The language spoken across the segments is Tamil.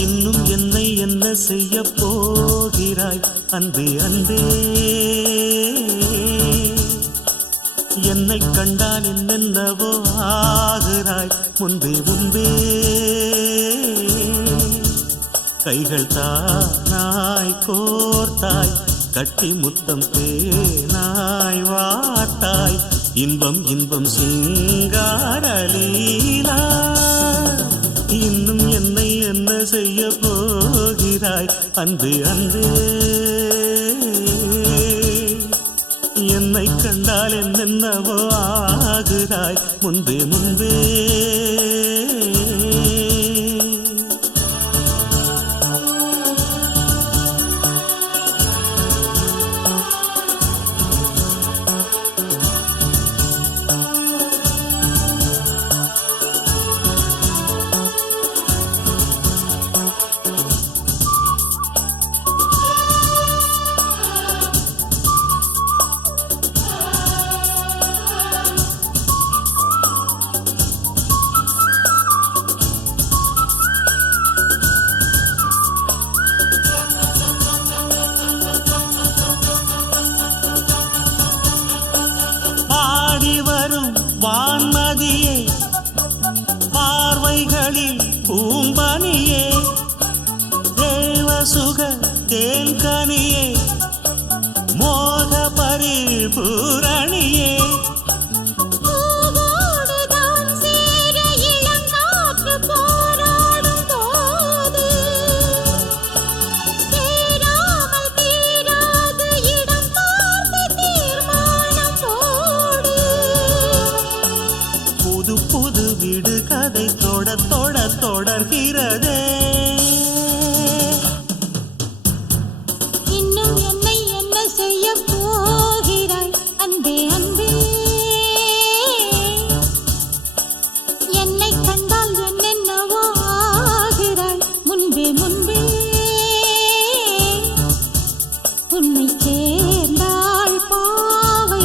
இன்னும் என்னை என்ன செய்ய போகிறாய் அன்பே அன்பே, என்னை கண்டால் என்னென்னவோ ஆகிறாய் முன்பே முன்பே. கைகள் தானாய் கோர்த்தாய், கட்டி முத்தம் தேனாய் வார்த்தாய், இன்பம் இன்பம் சிங்காரலீலா. இன்னும் என்னை என்ன செய்ய போகிறாய் அன்பே அன்பே, என்னை கண்டால் என்னென்னவோ ஆகிறாய் முன்பே முன்பே. வான்மதியே, பார்வைகளில் பூம்பனியே, தேவசுக தேன்கனியே, மோக பரிபூரணியே, புது வீடு கதை தொட தொட தொடர்கிறதே. இன்னும் என்னை என்ன செய்ய போகிறாய் அன்பே அன்பே, என்னை கண்டால் என்னென்னவோ ஆகிறாய் முன்பே முன்பே. உன்னை சேர்ந்தாள் பாவை,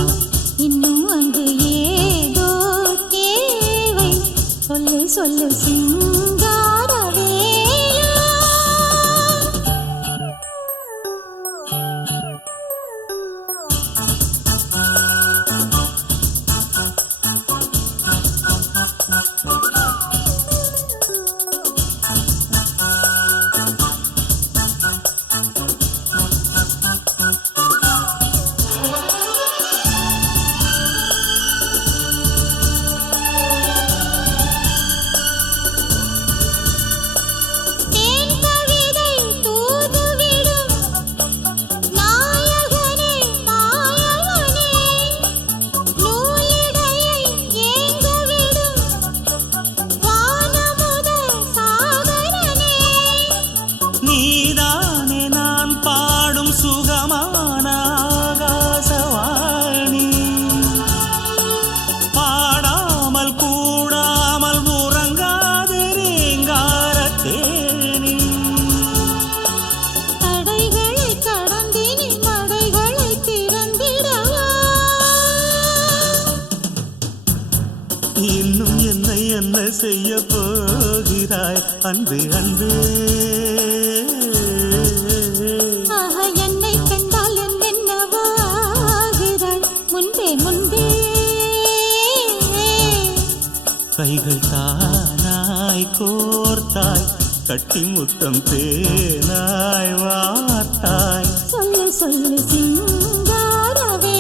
இன்னும் அங்கு ஏதோ தேவை, சொல்லு சொல்லு சிங்காரவேலா. நீதானே நான் பாடும் சுகமான ஆகாசவாணி, பாடாமல் கூடாமல் உறங்காது ரீங்காரத்தேனி. தடைகளை கடந்தினி மடைகளை திறந்திடவா. இன்னும் என்னை என்ன செய்ய போகிறாய் அன்பே அன்பே, என்னை கண்டால் என்னென்னவோ ஆகிறாய் முன்பே முன்பே. கைகள் தானாய் கோர்த்தாய், கட்டி முத்தம் தேனாய் வார்த்தாய், சொல்லு சொல்லு சிங்காரவேலா.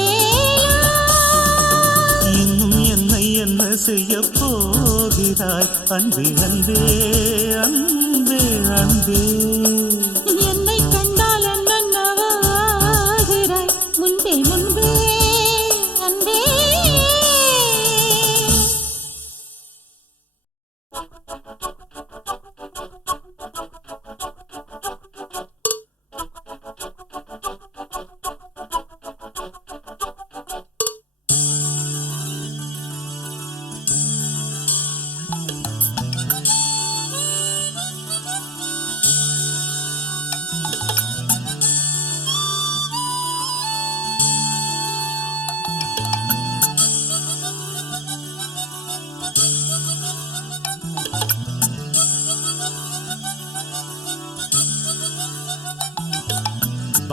இன்னும் என்னை என்ன செய்ய போகிறாய் அன்பே அன்பே அன்பே அன்பே. என்னை கண்டால் என்னென்னவோ ஆகிறாய் முன்பே முன்பே அன்பே.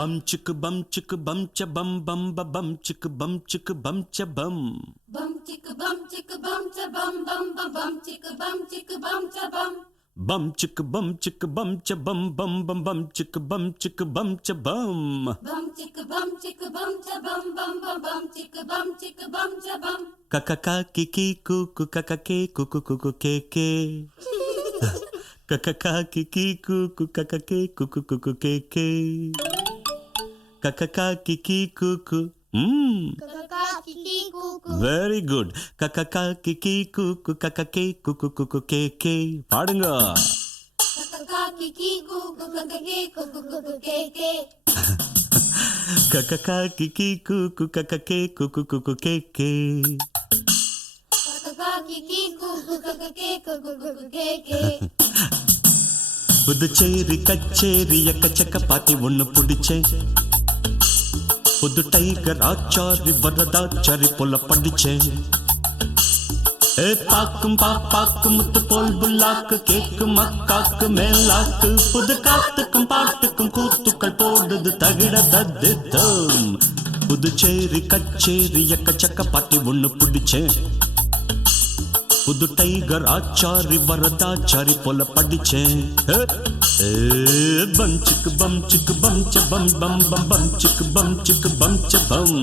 bum chicka bum chicka bum cha bum bum ba bum chicka bum chicka bum cha bum. Bum chicka bum chicka bum cha bum bum ba bum chicka bum cha bum. Bum chicka bum chicka bum cha bum bum bum bum chicka bum cha bum. Bum chicka bum cha bum bum ba bum chicka bum cha bum. Kakaka kiki kuku kakake kuku kuku keke. Kakaka kiki kuku kakake kuku kuku keke. Kakaka kiki kuku. Kakaka kiki kuku. Very good. Kakaka kiki kuku kakake kuku kuku keke. பாடுங்க. Kakaka kiki kuku kakake kuku kuku keke. Kakaka kiki kuku kakake kuku kuku keke. Kakaka kiki kuku kakake kuku kuku keke. Puducherry கச்சேரி எக்கச்சக்க பாத்தி ஒண்ணு பிடிச்சேன். புது டைகர் ஆச்சாரி வரதாச்சாரி போல படிச்சேன். பாக்கும் பாப்பாக்கு முத்து போல் புல்லாக்கு கேக்கும் அக்காக்கு மேலாக்கு புது காத்துக்கும் பாட்டுக்கும் கூத்துக்கள் போடுது தகிட தத்தித்தம். புதுச்சேரி கச்சேரி எக்கச்சக்க பாத்தி ஒண்ணு பிடிச்சேன். புது டைகர் ஆச்சாரி வரதாச்சாரி போல படிச்சேன். பம் சிக்கு பம் சிக்கு பம் ச பம் பம் பம் பம் சிக்கு பம் ச பம்.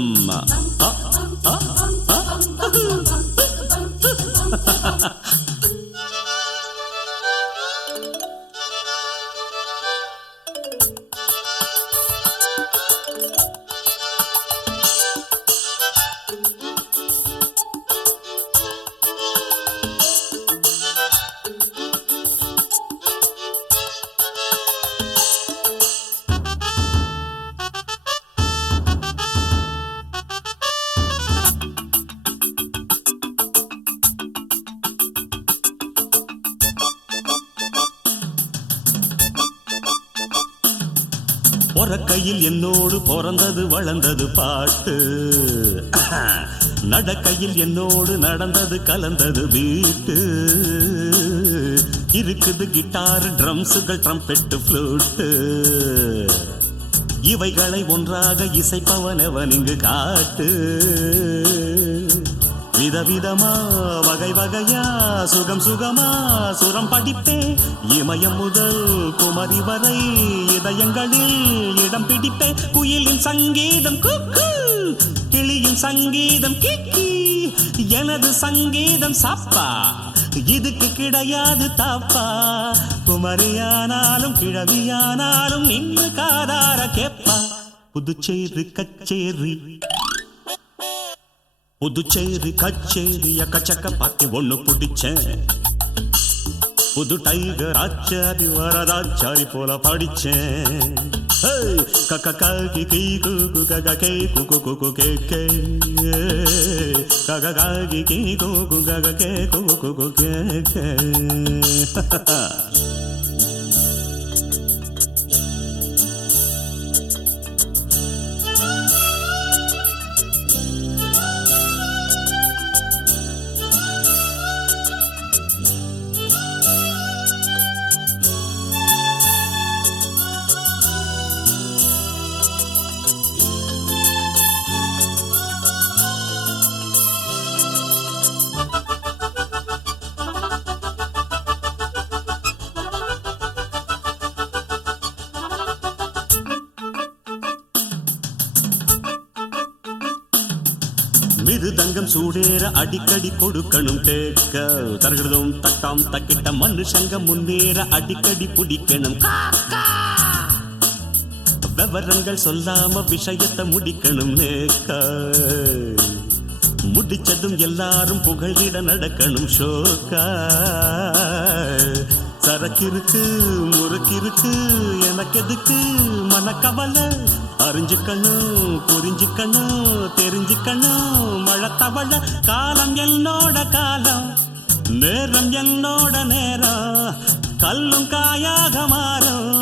கையில் என்னோடு பிறந்தது வளர்ந்தது பாட்டு. நடக்கையில் என்னோடு நடந்தது கலந்தது வீட்டு. இருக்குது கிட்டார் ட்ரம்ஸுகள் ட்ரம்பெட்டு ஃப்ளூட்டு. இவைகளை ஒன்றாக இசைப்பவனவன் இங்கு காட்டு. விதவிதமா வகை வகையா சுகம் சுகமா சுரம் படிப்பே. இமயம் முதல் குமரி வரை இதயங்களில் இடம் பிடிப்பே. குயிலின் சங்கீதம் குக்கு, கிளியின் சங்கீதம் கிக்கி, எனது சங்கீதம் சாப்பா, இதுக்கு கிடையாது தாப்பா. குமரியானாலும் கிழவியானாலும் நின்று காதார கேப்பா. புதுச்சேரி கச்சேரி புதுச்சேரி கச்சேரி எக்கச்சக்க பாத்தி ஒண்ணு பிடிச்சேன். புது டைகர் ஆச்சாரி வரதாச்சாரி போல படிச்சேன். கக்கா கிகி குகு கககே குகு குகு கேகே. கககா கிகி குகு கககே குகு குகு கேகே. மிருதங்கம் சூடேற அடிக்கடி கொடுக்கணும் தேக்க. தருகிறதும் தட்டாம் தக்கிட்ட மனுஷங்க முன்னேற அடிக்கடி பிடிக்கணும். விவரங்கள் சொல்லாம விஷயத்தை முடிக்கணும் நேக்க. முடிச்சதும் எல்லாரும் புகழிட நடக்கணும் ஷோக்கா. சரக்கிருக்கு முறுக்கிருக்கு எனக்கு எதுக்கு மனக்கவலை. அறிஞ்சுக்கணும் புரிஞ்சுக்கணும் தெரிஞ்சுக்கணும் மழை தவள. காலம் என்னோட காலம், நேரம் என்னோட நேரம். கல்லும் காயாக மாறும்,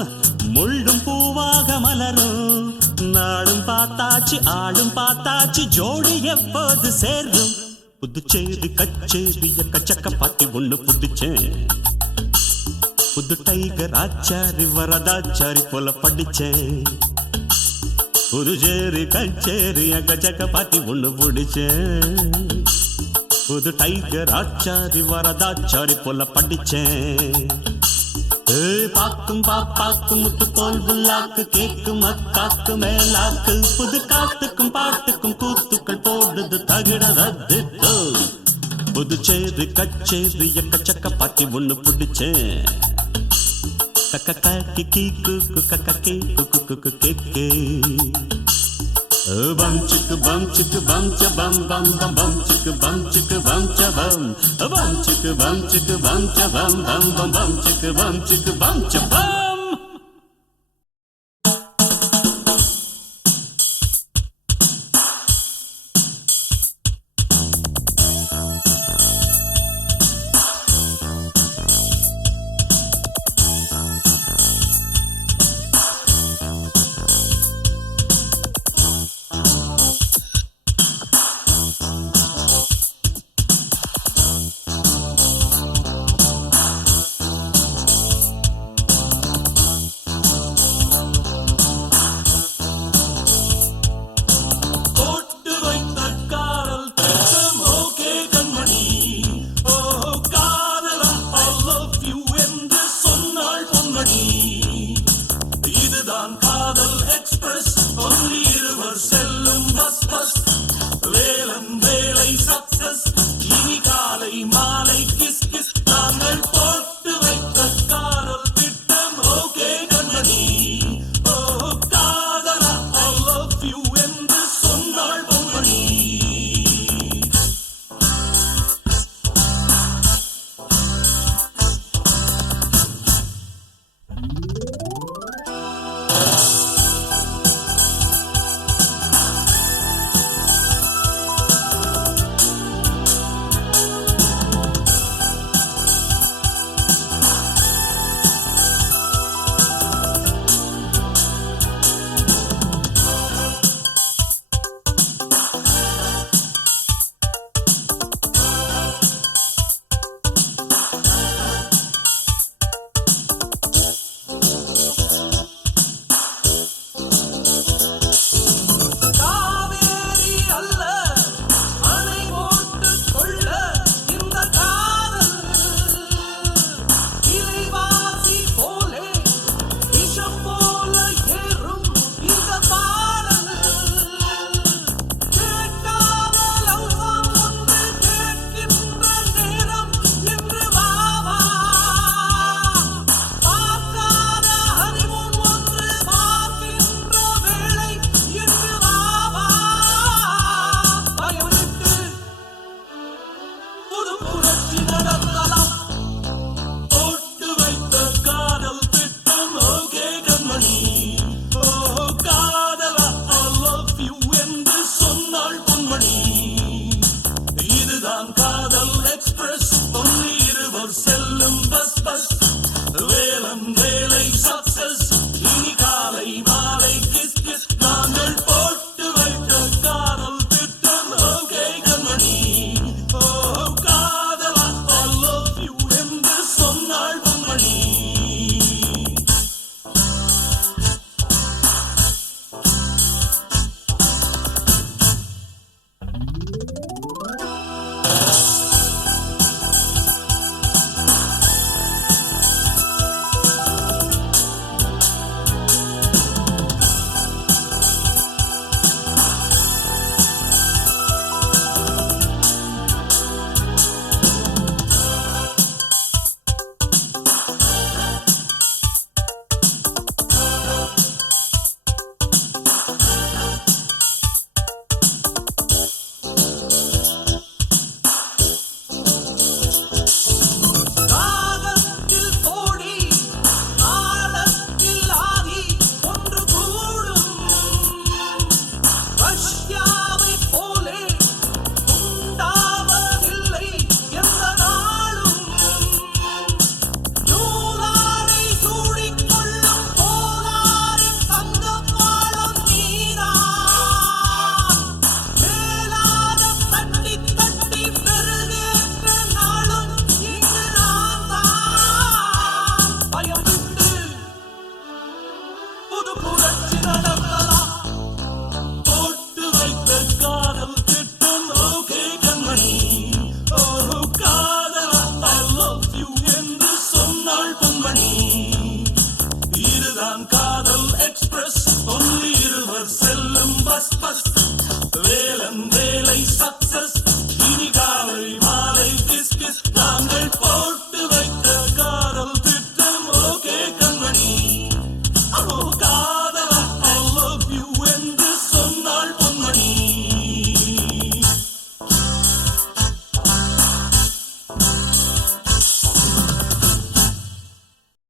முள்ளும் பூவாக மலரும். நாடும் பார்த்தாச்சு ஆளும் பார்த்தாச்சு, ஜோடி எப்போது சேரும். புதுச்சேரி கச்சேரி எக்கச்சக்க பாத்தி ஒண்ணு புடிச்சேன். புது டைகர் ஆச்சாரி வரதாச்சாரி போல படிச்சேன். புதுச்சேரி கச்சேரி அக்கச்சக்க பாத்தி ஒண்ணு பிடிச்சேன். புது டைகர் ஆச்சாரி வரதாச்சாரி போல படிச்சேன். பாக்கும் பாப்பாக்கும் முத்து போல் புல்லாக்கு கேக்கும் அக்காக்கு மேலாக்கு புது காத்துக்கும் பாட்டுக்கும் கூத்துக்கள் போடுது தகிடது. புதுச்சேரி கச்சேரி எக்கச்சக்க பாத்தி ஒண்ணு பிடிச்சேன். கக்கி கீக்கு கக்கி குக்கு கேக்கே bum chicka bum chicka bum cha bum bum bum bum chicka bum cha bum bum chicka bum cha bum bum bum bum chicka bum cha bum. சொன்னால்